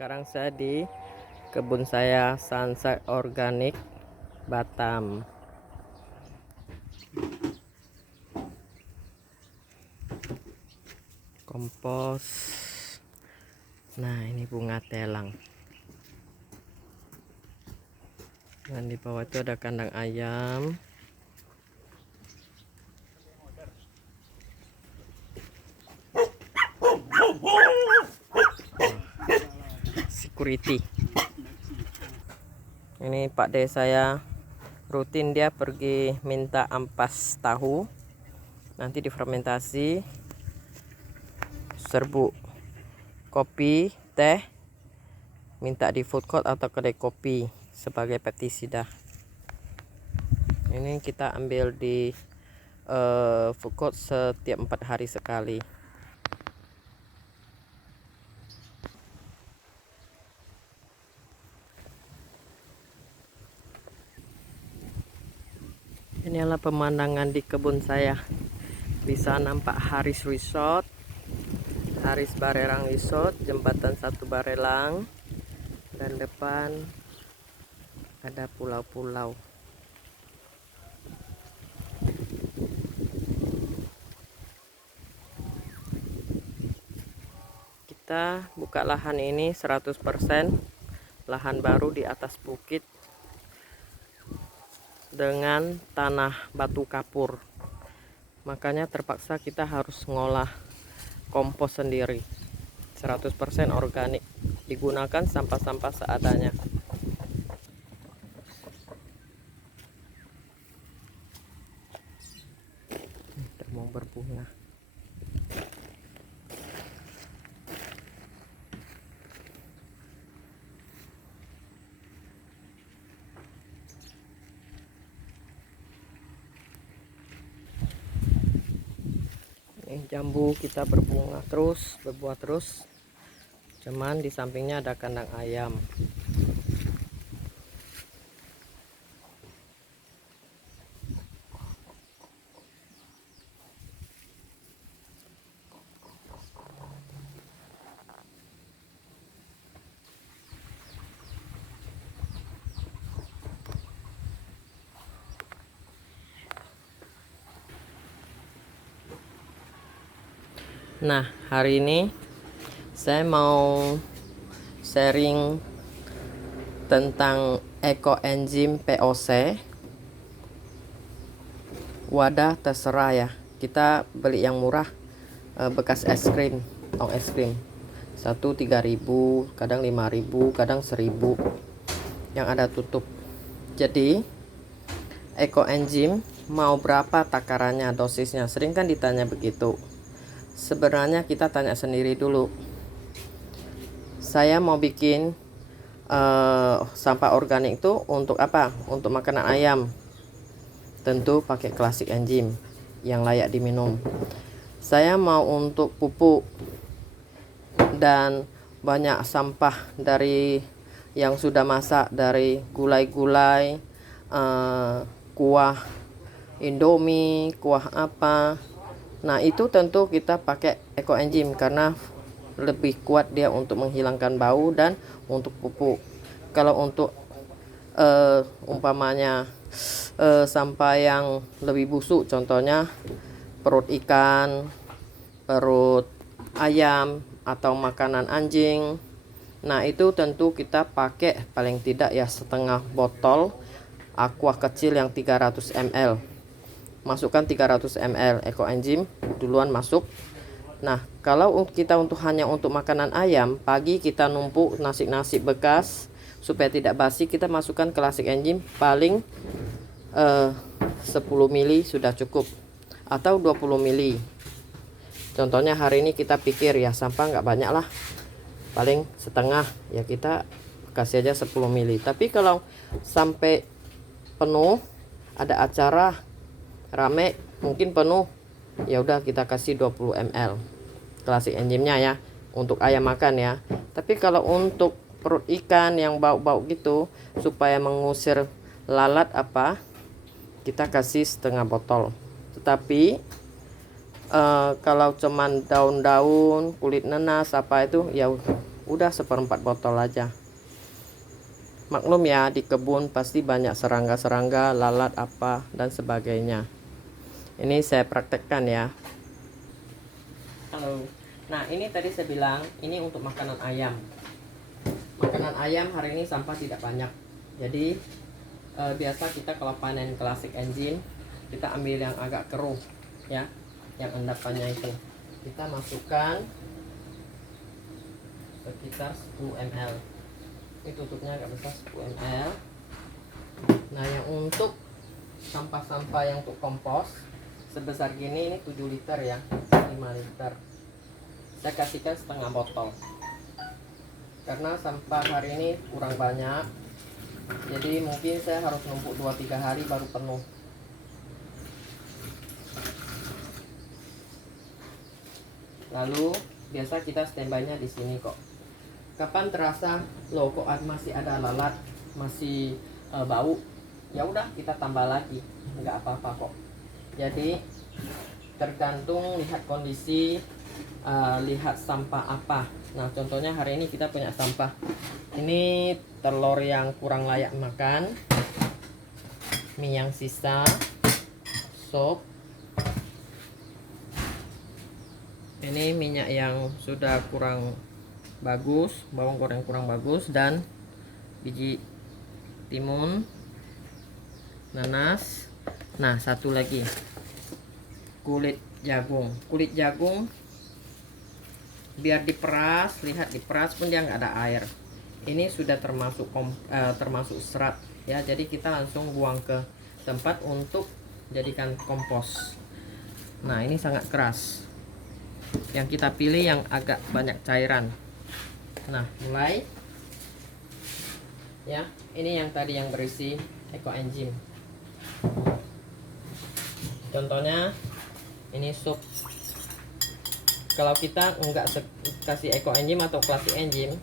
Sekarang saya di kebun saya Sunset Organik Batam. Kompos. Nah, ini bunga telang. Dan di bawah itu ada kandang ayam. Security. Ini Pak D saya rutin, dia pergi minta ampas tahu, nanti difermentasi, serbuk kopi, teh, minta di food court atau kedai kopi sebagai pestisida. Ini kita ambil di food court setiap 4 hari sekali. Inilah pemandangan di kebun saya. Bisa nampak Haris Resort, Haris Barelang Resort, jembatan 1 Barelang, dan depan ada pulau-pulau. Kita buka lahan ini 100% lahan baru di atas bukit dengan tanah batu kapur. Makanya terpaksa kita harus ngolah kompos sendiri, 100% organik, digunakan sampah-sampah seadanya. Udah mau berbunga. Ini jambu kita berbunga terus, berbuah terus. Cuman di sampingnya ada kandang ayam. Nah, hari ini saya mau sharing tentang ekoenzim POC. Wadah terserah ya, kita beli yang murah, bekas es krim, tong es krim, satu 3.000, kadang 5.000, kadang 1.000, yang ada tutup. Jadi ekoenzim mau berapa takarannya, dosisnya, sering kan ditanya begitu. Sebenarnya kita tanya sendiri dulu. Saya mau bikin sampah organik itu untuk apa? Untuk makanan ayam. Tentu pakai klasik enzim yang layak diminum. Saya mau untuk pupuk dan banyak sampah dari yang sudah masak, dari gulai-gulai, kuah Indomie, kuah apa. Nah, itu tentu kita pakai ekoenzim karena lebih kuat dia untuk menghilangkan bau dan untuk pupuk. Kalau untuk umpamanya sampah yang lebih busuk, contohnya perut ikan, perut ayam, atau makanan anjing, nah itu tentu kita pakai paling tidak ya setengah botol aqua kecil yang 300 ml. Masukkan 300 ml ekoenzim duluan masuk. Nah, kalau kita hanya untuk makanan ayam, pagi kita numpuk nasi bekas supaya tidak basi, kita masukkan klasik enzim paling 10 mili sudah cukup, atau 20 mili. Contohnya hari ini kita pikir ya sampah nggak banyak lah, paling setengah, ya kita kasih aja 10 mili. Tapi kalau sampai penuh, ada acara rame, mungkin penuh, ya udah kita kasih 20 ml klasik enzimnya ya, untuk ayam makan ya. Tapi kalau untuk perut ikan yang bau-bau gitu, supaya mengusir lalat apa, kita kasih setengah botol. Tetapi kalau cuman daun-daun, kulit nenas apa itu, ya udah 1/4 botol aja. Maklum ya, di kebun pasti banyak serangga-serangga, lalat apa dan sebagainya. Ini saya praktekkan ya. Halo. Nah, ini tadi saya bilang ini untuk makanan ayam. Makanan ayam hari ini sampah tidak banyak. Jadi biasa kita kalau panen klasik engine, kita ambil yang agak keruh ya, yang endapannya itu. Kita masukkan sekitar 10 ml. Ini tutupnya agak besar, 10 ml. Nah, yang untuk sampah-sampah yang untuk kompos sebesar gini, ini 7 liter ya, 5 liter. Saya kasihkan setengah botol karena sampah hari ini kurang banyak, jadi mungkin saya harus numpuk 2-3 hari baru penuh. Lalu biasa kita standby-nya di sini kok. Kapan terasa loh kok masih ada lalat, masih bau, ya udah kita tambah lagi, nggak apa-apa kok. Jadi tergantung lihat kondisi, lihat sampah apa. Nah, contohnya hari ini kita punya sampah ini telur yang kurang layak makan, mie yang sisa, sop, ini minyak yang sudah kurang bagus, bawang goreng kurang bagus, dan biji timun, nanas. Nah, satu lagi kulit jagung. Kulit jagung biar diperas, lihat diperas pun dia nggak ada air. Ini sudah termasuk serat ya, jadi kita langsung buang ke tempat untuk jadikan kompos. Nah, ini sangat keras. Yang kita pilih yang agak banyak cairan. Nah, mulai ya, ini yang tadi yang berisi eco enzim. Contohnya ini sup. Kalau kita enggak kasih eco enzim atau klasik enzim,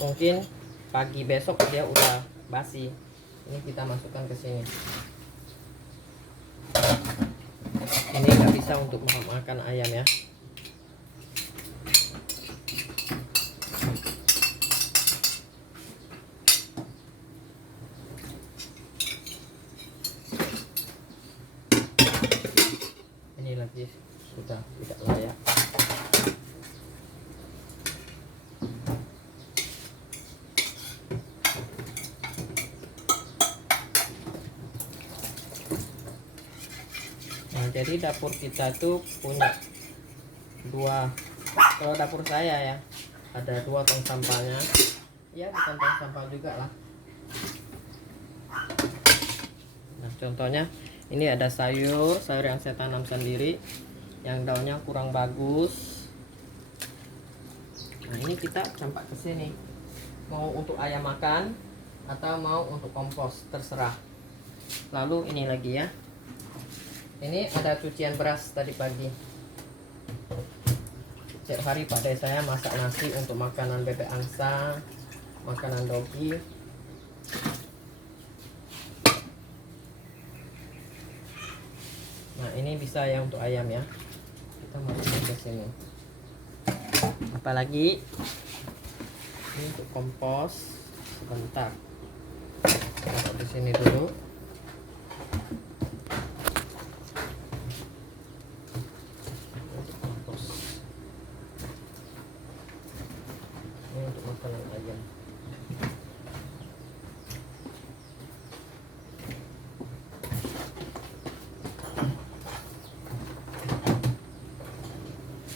mungkin pagi besok dia udah basi. Ini kita masukkan ke sini. Ini nggak bisa untuk makan ayam ya. Ini lagi sudah tidak layak. Nah, jadi dapur kita tuh punya dua, kalau dapur saya ya ada 2 tong sampahnya. Ya, bukan tong sampah juga lah. Nah, contohnya ini ada sayur yang saya tanam sendiri, yang daunnya kurang bagus. Nah, ini kita campak ke sini. Mau untuk ayam makan atau mau untuk kompos, terserah. Lalu ini lagi ya. Ini ada cucian beras tadi pagi. Setiap hari Pak De saya masak nasi untuk makanan bebek angsa, makanan dogi. Nah, ini bisa ya untuk ayam ya. Kita masukkan ke sini. Apalagi ini untuk kompos. Sebentar. Masuk ke sini dulu. Untuk kompos. Ini untuk makanan ayam.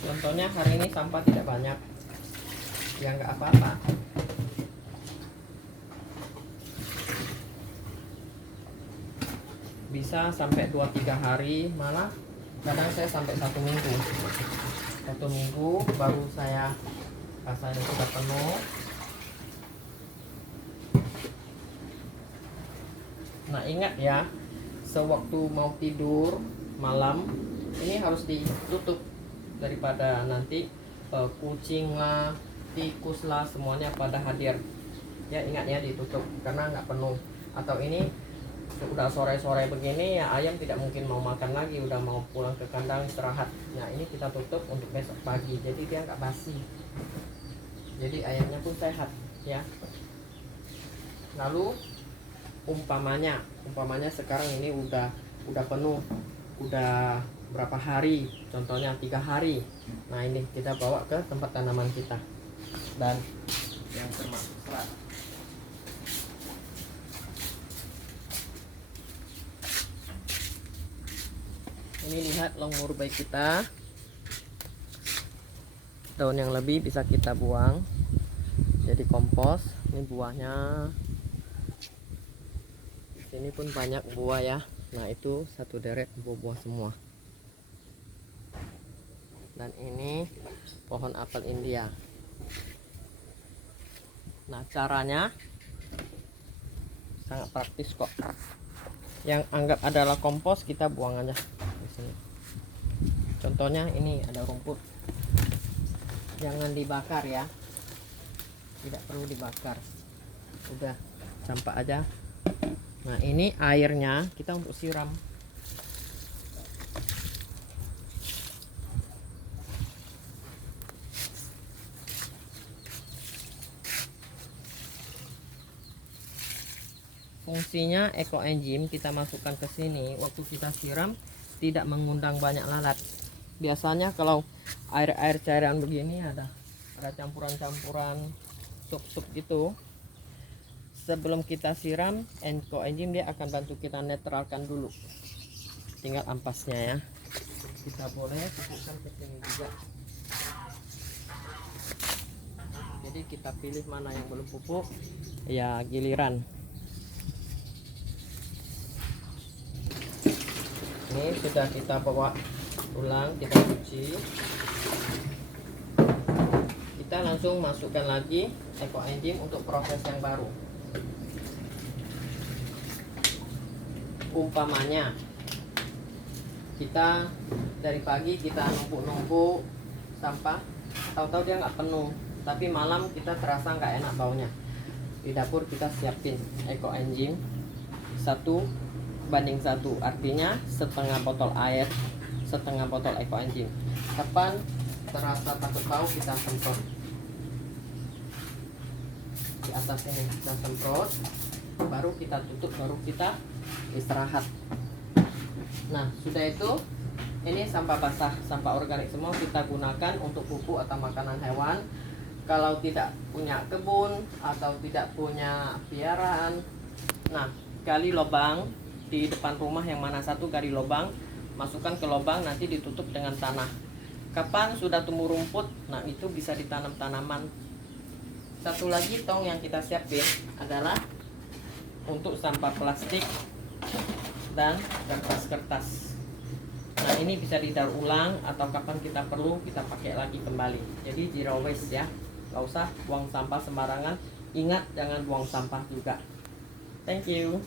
Contohnya hari ini sampah tidak banyak, ya nggak apa-apa. Bisa sampai 2-3 hari, malah kadang saya sampai 1 minggu. 1 minggu baru saya rasanya sudah penuh. Nah, ingat ya, sewaktu mau tidur malam ini harus ditutup, daripada nanti kucing lah, tikus lah, semuanya pada hadir ya. Ingat ya, ditutup karena nggak penuh. Atau ini udah sore-sore begini ya, ayam tidak mungkin mau makan lagi, udah mau pulang ke kandang istirahat. Nah, ini kita tutup untuk besok pagi, jadi dia nggak basi. jadi ayamnya pun sehat ya. Lalu umpamanya sekarang ini udah penuh, udah berapa hari, contohnya 3 hari. Nah ini kita bawa ke tempat tanaman kita dan yang termasuk serat. Ini lihat long murbei kita, daun yang lebih bisa kita buang jadi kompos. Ini buahnya, ini pun banyak buah ya. Nah itu satu deret buah-buah semua. Dan ini pohon apel India. Nah caranya sangat praktis kok. Yang anggap adalah kompos kita buang aja di sini. Contohnya ini ada rumput, jangan dibakar ya, tidak perlu dibakar, udah campak aja. Nah ini airnya kita untuk siram. Fungsinya ekoenzim kita masukkan ke sini waktu kita siram tidak mengundang banyak lalat. Biasanya kalau air cairan begini ada campuran-campuran sup-sup gitu. Sebelum kita siram, ekoenzim dia akan bantu kita netralkan dulu. Tinggal ampasnya ya. Kita boleh pupukkan ke sini juga. Jadi kita pilih mana yang belum pupuk, ya giliran. Ini sudah kita bawa ulang, kita cuci. Kita langsung masukkan lagi ekoenzim untuk proses yang baru. Umpamanya kita dari pagi kita numpuk sampah, tahu-tahu dia nggak penuh, tapi malam kita terasa nggak enak baunya. Di dapur kita siapin ekoenzim 1:1, artinya setengah botol air, setengah botol ekoenzim. Kapan terasa takut bau kita semprot di atas ini, kita semprot, baru kita tutup, baru kita istirahat. Nah sudah itu, ini sampah basah, sampah organik semua kita gunakan untuk pupuk atau makanan hewan. Kalau tidak punya kebun atau tidak punya piaraan, nah gali lubang di depan rumah yang mana satu gali lubang, masukkan ke lubang, nanti ditutup dengan tanah. Kapan sudah tumbuh rumput, nah itu bisa ditanam tanaman. Satu lagi tong yang kita siapin adalah untuk sampah plastik dan kertas-kertas. Nah ini bisa didaur ulang atau kapan kita perlu kita pakai lagi kembali. Jadi zero waste ya, gak usah buang sampah sembarangan. Ingat jangan buang sampah juga. Thank you.